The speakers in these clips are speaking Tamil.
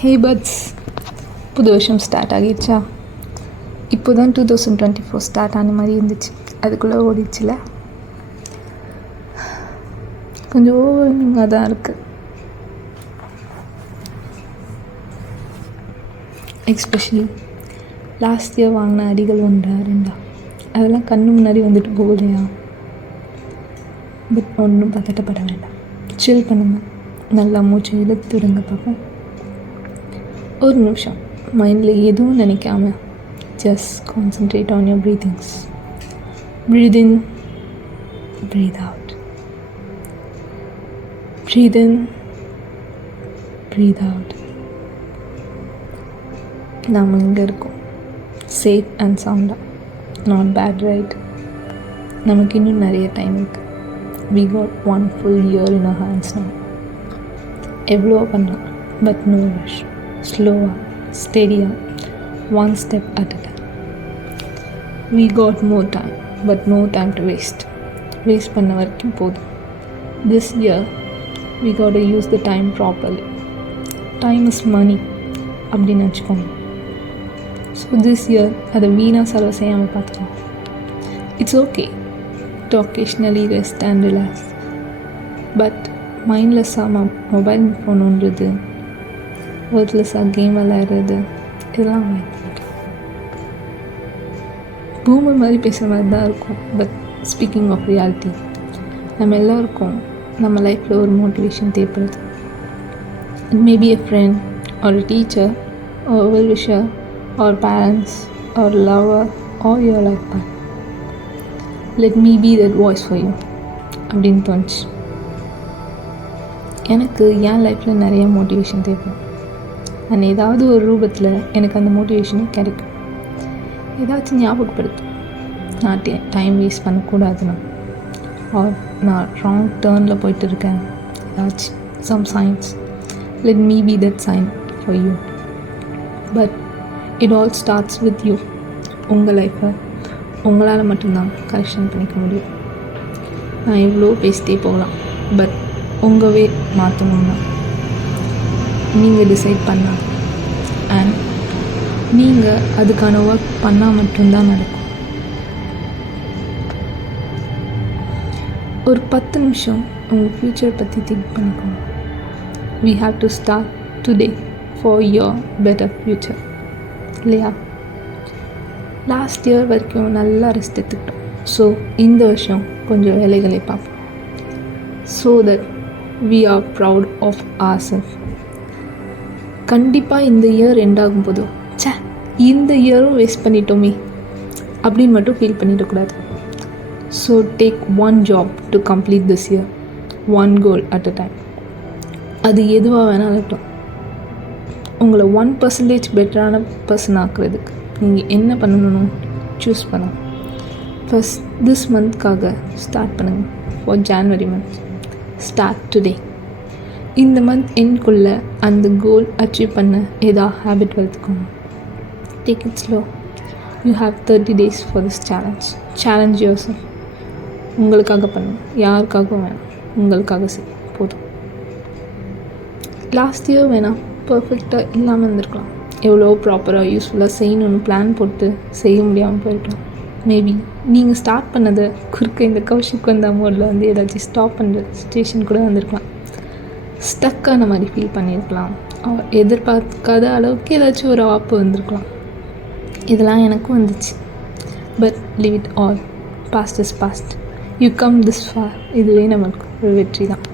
ஹே பட்ஸ், புது வருஷம் ஸ்டார்ட் ஆகிடுச்சா? இப்போ தான் 2024 ஸ்டார்ட் ஆன மாதிரி இருந்துச்சு. அதுக்குள்ளே ஓடிச்சுல. கொஞ்சம் ஓவர்வெல்மிங்காக தான் இருக்குது. எக்ஸ்பெஷலி லாஸ்ட் இயர் வாங்கின அடிகள் 1 2 அதெல்லாம் கண்ணு முன்னாடி வந்துட்டு போகுதையா. பட் ஒன்றும் பதட்டப்பட வேண்டாம். சில் பண்ணுங்க. நல்லா மூச்சை இழுத்து விடுங்க பார்ப்போம். ஒரு நிமிஷம் மைண்டில் எதுவும் நினைக்காம just concentrate on your breathings. Breathe in, breathe out. Breathe in, breathe out. நாம் இங்கே இருக்கோம், சேஃப் அண்ட் சவுண்டாக. Not bad, right? நமக்கு இன்னும் நிறைய டைம் இருக்குது. We got 1 full year in our hands now. எவ்வளோ பண்ணலாம், பட் நோ ரஷ். ஸ்லோவாக, ஸ்டெடியாக, one step at a time. We got more time, but no time to waste. Waste பண்ண வரைக்கும் போதும். This year, we got to use the time properly. Time is money அப்படின்னு வச்சுக்கோங்க. ஸோ திஸ் இயர் அதை வீணாக செலவு செய்யாமல் பார்த்துக்கலாம். It's okay to occasionally rest and relax, but மைண்ட்லெஸ்ஸாக மொபைல் ஃபோன் ஒன்றுது, வேர்ட்லெஸ்ஸாக கேம் விளையாடுறது, இதெல்லாம் அவாய்ட் பண்ணிக்கலாம். பூமர் மாதிரி பேசுகிற மாதிரி தான் இருக்கும். பட் ஸ்பீக்கிங் ஆஃப் ரியாலிட்டி, நம்ம எல்லாருக்கும் நம்ம லைஃப்பில் ஒரு மோட்டிவேஷன் தேவைப்படுது. It may be a friend or a teacher or a well-wisher or parents or lover or your life partner. Let me be that voice for you அப்படின்னு தோணுச்சு. எனக்கு என் லைஃப்பில் நிறைய மோட்டிவேஷன் தேவைப்படும். அண்ட் ஏதாவது ஒரு ரூபத்தில் எனக்கு அந்த மோட்டிவேஷனும் கிடைக்கும். ஏதாச்சும் ஞாபகப்படுத்தும், நான் டைம் வேஸ்ட் பண்ணக்கூடாதுன்னு, ஆர் நான் ராங் டேர்னில் போயிட்டு இருக்கேன், ஏதாச்சும் some signs. Let me be that sign for you. But it all starts with you. உங்கள் லைஃப்பை உங்களால் மட்டும்தான் கரெக்ஷன் பண்ணிக்க முடியும். நான் எவ்வளோ பேசிட்டே போகலாம், பட் உங்கள் வே மாற்றணும்னா நீங்கள் டிசைட் பண்ணால் அண்ட் நீங்கள் அதுக்கான ஒர்க் பண்ணால் மட்டும்தான் நடக்கும். ஒரு 10 நிமிஷம் உங்கள் ஃப்யூச்சர் பற்றி திங்க் பண்ணிக்கோங்க. We have to start today for your better future, இல்லையா? லாஸ்ட் இயர் வரைக்கும் நல்லா ரெஸ்ட் எடுத்துக்கிட்டோம். ஸோ இந்த வருஷம் கொஞ்சம் வேலைகளை பார்ப்போம். So that we are proud of our self. கண்டிப்பாக இந்த இயர் எண்ட் ஆகும்போது இந்த இயரும் வேஸ்ட் பண்ணிட்டோமே அப்படின்னு மட்டும் ஃபீல் பண்ணிடக்கூடாது. So take 1 job to complete this year, 1 goal at a time. அது எதுவாக வேணாலும் இருக்கட்டும். உங்களை 1% பெட்டரான பர்சன் ஆக்குறதுக்கு நீங்கள் என்ன பண்ணணும்னு சூஸ் பண்ணணும். ஃபஸ்ட் திஸ் மந்த்க்காக ஸ்டார்ட் பண்ணுங்கள். For January month, start today. இந்த மந்த் எண்ட்குள்ளே அந்த கோல் அச்சீவ் பண்ண ஏதாவது ஹேபிட் வளர்த்துக்கோங்க. Take it slow. You have 30 days for this challenge yourself. உங்களுக்காக பண்ணுங்க, யாருக்காகவும் வேணாம், உங்களுக்காக சரி போதும். லாஸ்ட் இயர் வேணாம் பர்ஃபெக்டாக இல்லாமல் இருந்திருக்கலாம். எவ்வளோ ப்ராப்பராக யூஸ்ஃபுல்லாக செய்யணும்னு பிளான் போட்டு செய்ய முடியாமல் போயிருக்கலாம். மேபி நீங்கள் ஸ்டார்ட் பண்ணதை குறுக்க இந்த கௌஷிக் வந்த மோடில் ஏதாச்சும் ஸ்டாப் பண்ணுற சுச்சுவேஷன் கூட வந்திருக்கலாம். ஸ்டக்கான மாதிரி ஃபீல் பண்ணியிருக்கலாம். எதிர்பார்க்காத அளவுக்கு ஏதாச்சும் ஒரு ஆப்பு வந்திருக்கலாம். இதெல்லாம் எனக்கும் வந்துச்சு. But leave it all. Past is past. You come this far. இதுவே நமக்கு ஒரு வெற்றி தான்.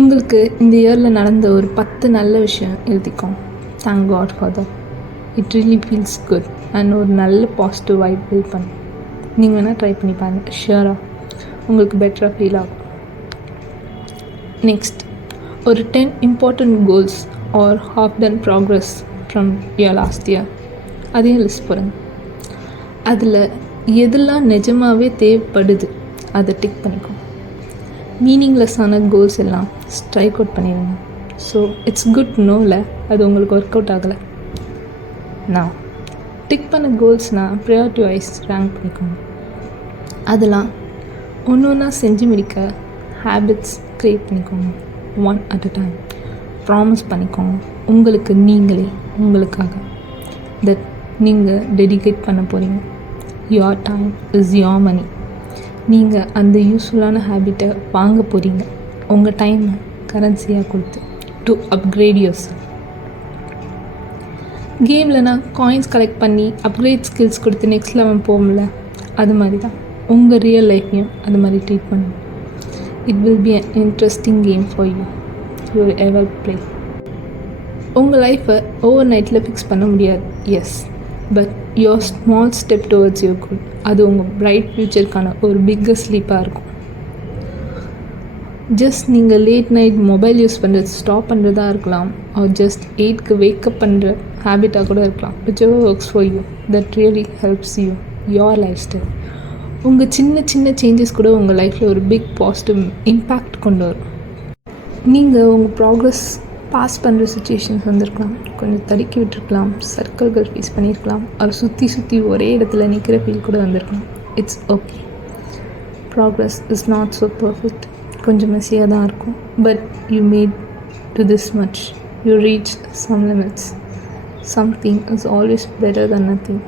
உங்களுக்கு இந்த இயரில் நடந்த ஒரு 10 நல்ல விஷயம் எழுதிக்கோங்க. Thank God for that. It really feels good. And ஒரு நல்ல பாசிட்டிவ் வைப் பில்ட் பண்ணும். நீங்கள் வேணால் ட்ரை பண்ணி பாருங்கள். ஷியராக உங்களுக்கு பெட்டராக ஃபீல் ஆகும். நெக்ஸ்ட், ஒரு 10 important goals or half done progress from your last year, அதையும் லிஸ்ட் போடுங்க. அதில் எதெல்லாம் நிஜமாகவே தேவைப்படுது அதை டிக் பண்ணிக்கோங்க. மீனிங்லெஸ்ஸான கோல்ஸ் எல்லாம் ஸ்ட்ரைக் அவுட் பண்ணிடுங்க. ஸோ இட்ஸ் குட் நோவில் அது உங்களுக்கு ஒர்க் அவுட் ஆகலை. நான் டிக் பண்ண கோல்ஸ்னால் ப்ரையாரிட்டி வைஸ் ரேங்க் பண்ணிக்கோங்க. அதெல்லாம் ஒன்று ஒன்றா செஞ்சு முடிக்க ஹேபிட்ஸ் க்ரியேட் பண்ணிக்கோங்க. 1 at a time. ப்ராமிஸ் பண்ணிக்கோங்க உங்களுக்கு நீங்களே, உங்களுக்காக, தட் நீங்கள் டெடிகேட் பண்ண போகிறீங்க. your டைம் இஸ் your மணி. நீங்கள் அந்த யூஸ்ஃபுல்லான ஹேபிட்டை வாங்க போகிறீங்க உங்கள் டைமை கரன்சியாக கொடுத்து டு அப்கிரேட் யுவர். கேமில் நான் காயின்ஸ் கலெக்ட் பண்ணி அப்கிரேட் ஸ்கில்ஸ் கொடுத்து நெக்ஸ்ட் லெவல் போகும்ல, அது மாதிரி தான் உங்கள் ரியல் லைஃப்பையும் அது மாதிரி ட்ரீட் பண்ணுங்க. It will be an interesting game for you will ever play. உங்கள் லைஃப்பை ஓவர் நைட்டில் ஃபிக்ஸ் பண்ண முடியாது, yes, but your small step towards your goal, அது உங்கள் பிரைட் ஃப்யூச்சருக்கான ஒரு பிக்கஸ்ட் லீப்பாக இருக்கும். ஜஸ்ட் நீங்கள் லேட் நைட் மொபைல் யூஸ் பண்ணுறது ஸ்டாப் பண்ணுறதா இருக்கலாம், ஆர் ஜஸ்ட் 8க்கு வேக்கப் பண்ணுற ஹேபிட்டாக கூட இருக்கலாம். whichever works for you, that really helps you, your lifestyle. உங்கள் சின்ன சின்ன சேஞ்சஸ் கூட உங்கள் லைஃப்பில் ஒரு பிக் பாசிட்டிவ் இம்பேக்ட் கொண்டு வரும். நீங்கள் உங்கள் ப்ராக்ரஸ் பாஸ் பண்ணுற சுச்சுவேஷன்ஸ் வந்திருக்கலாம், கொஞ்சம் தடுக்கி விட்டுருக்கலாம், சர்க்கிள்கள் ஃபேஸ் பண்ணியிருக்கலாம், அது சுற்றி ஒரே இடத்துல நிற்கிற ஃபீல் கூட வந்திருக்கலாம். It's okay, progress is not so perfect, கொஞ்சம் மெஸ்ஸியாக தான் இருக்கும், but you made to this much, you reach some limits. Something is always better than nothing.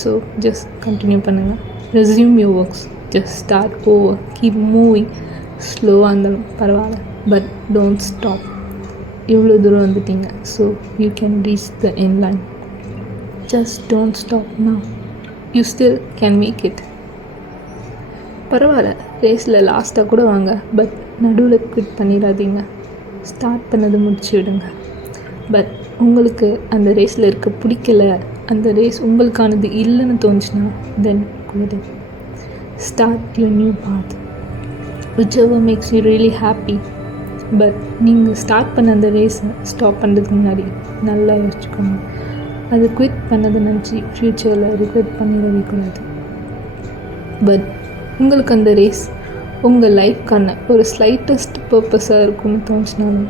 So just continue பண்ணுங்கள், resume your works, just start over, keep moving, ஸ்லோவாக இருந்தாலும் பரவாயில்ல, பட் டோன்ட் ஸ்டாப். இவ்வளோ தூரம் வந்துட்டீங்க, so you can reach the end line. Just don't stop now, you still can make it. பரவாயில்ல, ரேஸில் லாஸ்ட்டாக கூட வாங்க, பட் நடுவில் குவிட் பண்ணிடாதீங்க. ஸ்டார்ட் பண்ணது முடிச்சு விடுங்க. பட் உங்களுக்கு அந்த ரேஸில் இருக்க பிடிக்கல, அந்த ரேஸ் உங்களுக்கானது இல்லைன்னு தோணுச்சுன்னா then quit it. Start your new path, whichever makes you really happy. But நீங்கள் ஸ்டார்ட் பண்ண அந்த ரேஸை ஸ்டாப் பண்ணுறதுக்கு முன்னாடி நல்லா யோசிச்சுக்கோங்க. அது குவிட் பண்ணதை நினச்சி ஃப்யூச்சரில் ரிக்ரெட் பண்ணிடவே கூடாது. பட் உங்களுக்கு அந்த ரேஸ் உங்கள் லைஃப்க்கான ஒரு ஸ்லைட்டஸ்ட் பர்பஸாக இருக்கும்னு தோணுச்சுனாலும்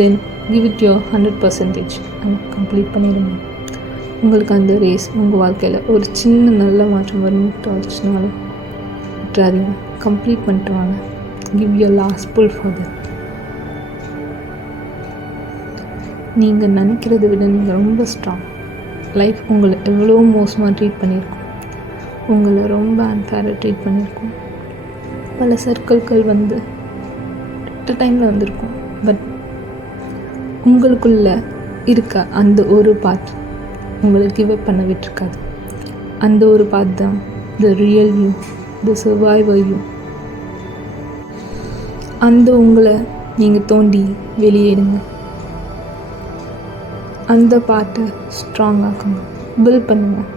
then give it your 100% and complete பண்ணிடுங்க. உங்களுக்கு அந்த ரேஸ் உங்கள் வாழ்க்கையில் ஒரு சின்ன நல்ல மாற்றம் வரும்னு தோணுச்சுனாலும் விட்டுறாதீங்க, கம்ப்ளீட் பண்ணிட்டு வாங்க. Give your last pull for that. நீங்கள் நினைக்கிறத விட நீங்கள் ரொம்ப ஸ்ட்ராங். லைஃப் உங்களை எவ்வளோ மோசமாக ட்ரீட் பண்ணியிருக்கும், உங்களை ரொம்ப அன்ஃபேராக ட்ரீட் பண்ணியிருக்கும், பல சர்க்கிள்கள் வந்து கரெக்டாக டைமில் வந்திருக்கும். பட் உங்களுக்குள்ளே இருக்க அந்த ஒரு பாத் உங்களை கிவ் அப் பண்ண விட்டுருக்காது. அந்த ஒரு பாத் தான் the real you, the survivor you. அந்த உங்களை நீங்கள் தோண்டி வெளியேடுங்க. அந்த பாட்டை ஸ்ட்ராங் ஆக்குங்க, பில்ட் பண்ணுங்கள்.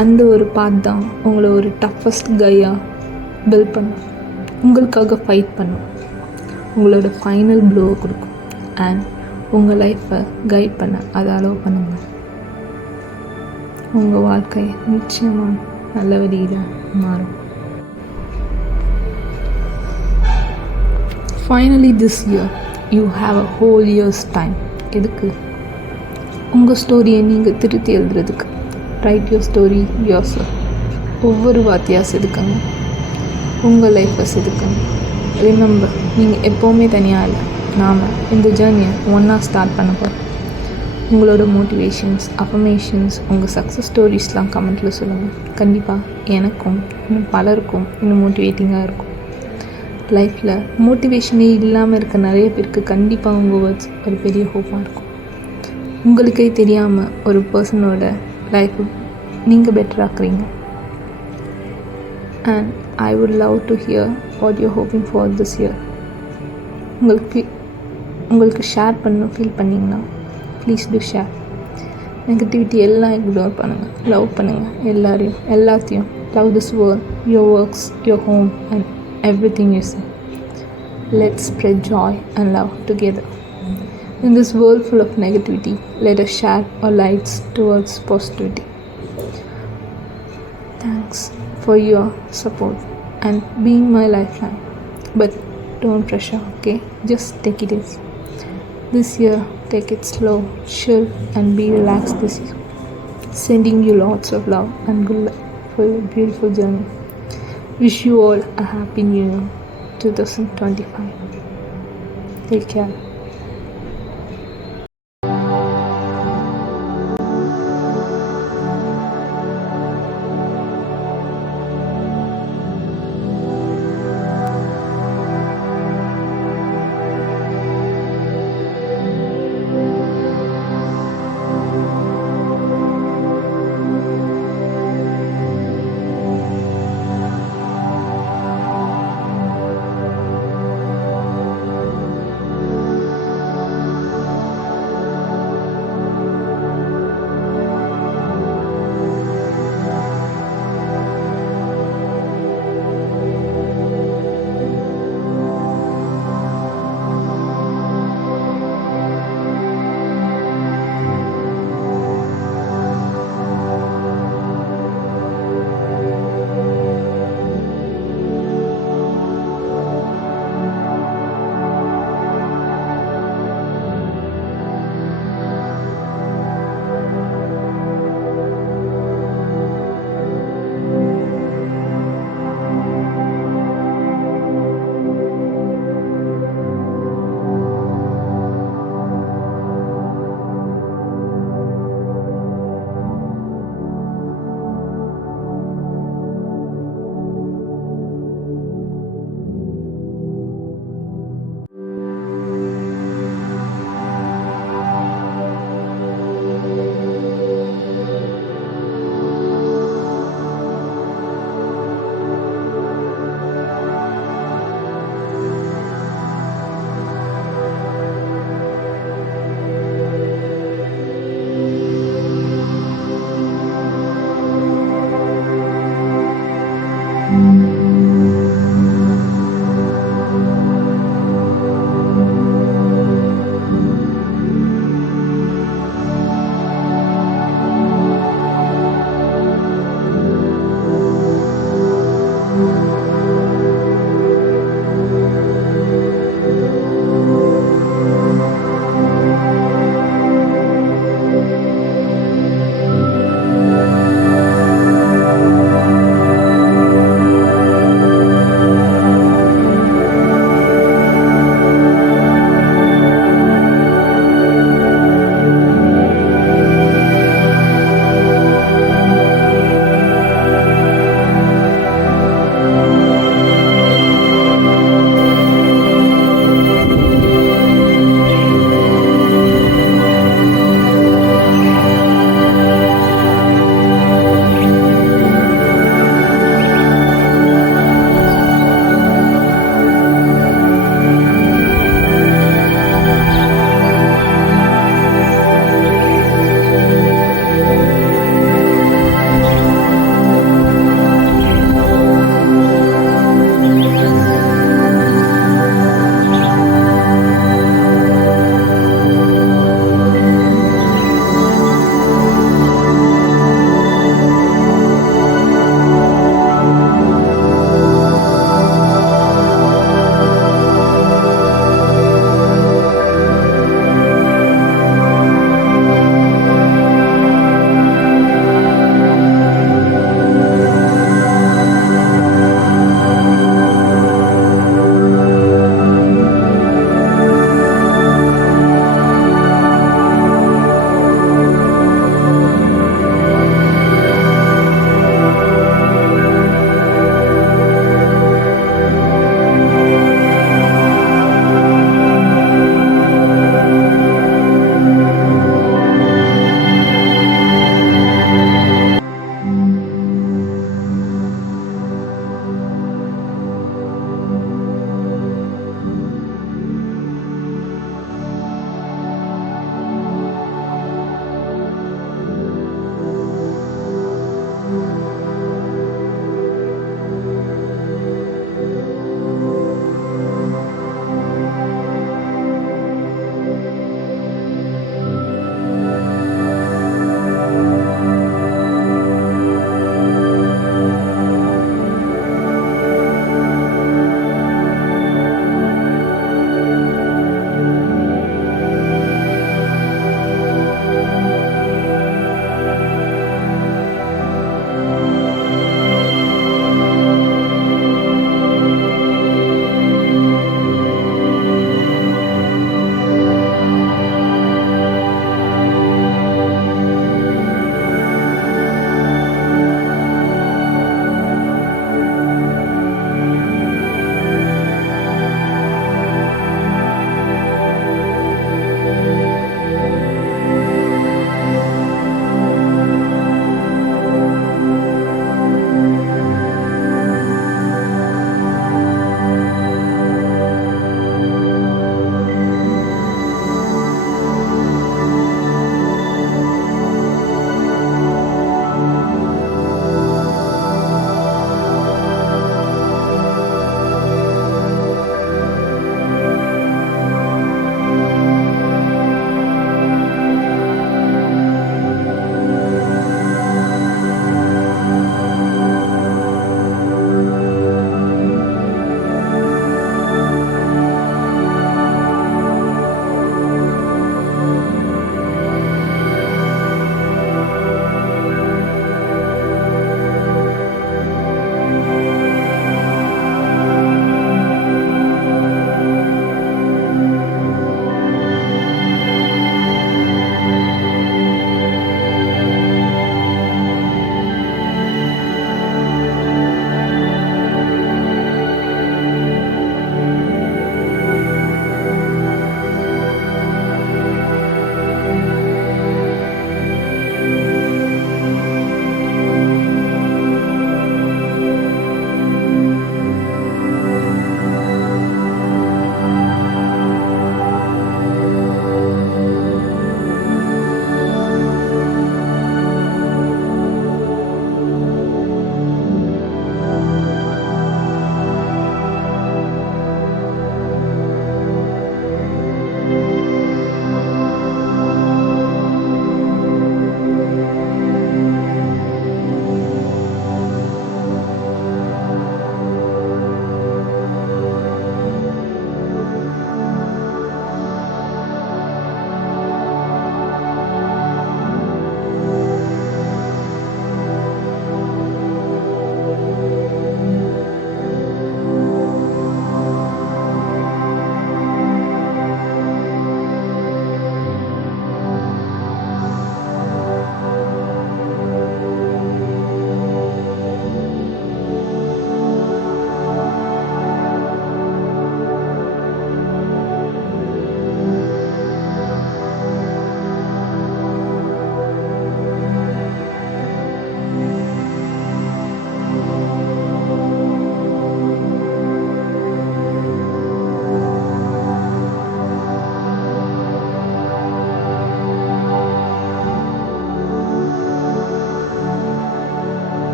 அந்த ஒரு பாட் தான் உங்களை ஒரு டஃபஸ்ட் கையாக பில்ட் பண்ணும், உங்களுக்காக ஃபைட் பண்ணும், உங்களோட ஃபைனல் ப்ளோவை கொடுக்கும் அண்ட் உங்கள் லைஃப்பை கைட் பண்ண அதை அலோவ் பண்ணுங்கள். உங்கள் வாழ்க்கை நிச்சயமாக நல்ல வழியில் மாறும். Finally this year you have a whole years time. எதுக்கு? உங்கள் ஸ்டோரியை நீங்கள் திருத்தி எழுதுறதுக்கு. Right your story your self. ஒவ்வொரு வார்த்தையாக செதுக்குங்க, உங்கள் லைஃப்பை செதுக்குங்க. ரிமெம்பர், நீங்கள் எப்போவுமே தனியாக இல்லை, நாம் இந்த ஜேர்னியை ஒன்றா ஸ்டார்ட் பண்ண போகிறோம். உங்களோட மோட்டிவேஷன்ஸ், அஃபர்மேஷன்ஸ், உங்கள் சக்ஸஸ் ஸ்டோரிஸ்லாம் கமெண்ட்டில் சொல்லுங்கள். கண்டிப்பாக எனக்கும் இன்னும் பலருக்கும் இன்னும் மோட்டிவேட்டிங்காக இருக்கும். லைஃப்பில் மோட்டிவேஷனே இல்லாமல் இருக்க நிறைய பேருக்கு கண்டிப்பாக உங்கள் வேர்ட்ஸ் ஒரு பெரிய ஹோப்பாக இருக்கும். உங்களுக்கே தெரியாமல் ஒரு பர்சனோட லைஃப் நீங்கள் பெட்டராக்குறீங்க. And I would love to hear what you hoping for this year. உங்களுக்கு ஷேர் பண்ணணும் ஃபீல் பண்ணிங்கன்னா ப்ளீஸ் டூ ஷேர். நெகட்டிவிட்டி எல்லாம் இக்னோர் பண்ணுங்கள், லவ் பண்ணுங்கள் எல்லாத்தையும். Love this world, your works, your home and everything you see. Let's spread joy and love together. In this world full of negativity, let us share our lights towards positivity. Thanks for your support and being my lifeline. But don't pressure, okay? Just take it easy. This year, take it slow, chill and be relaxed this year. Sending you lots of love and good luck for your beautiful journey. Wish you all a happy new year 2025. Take care.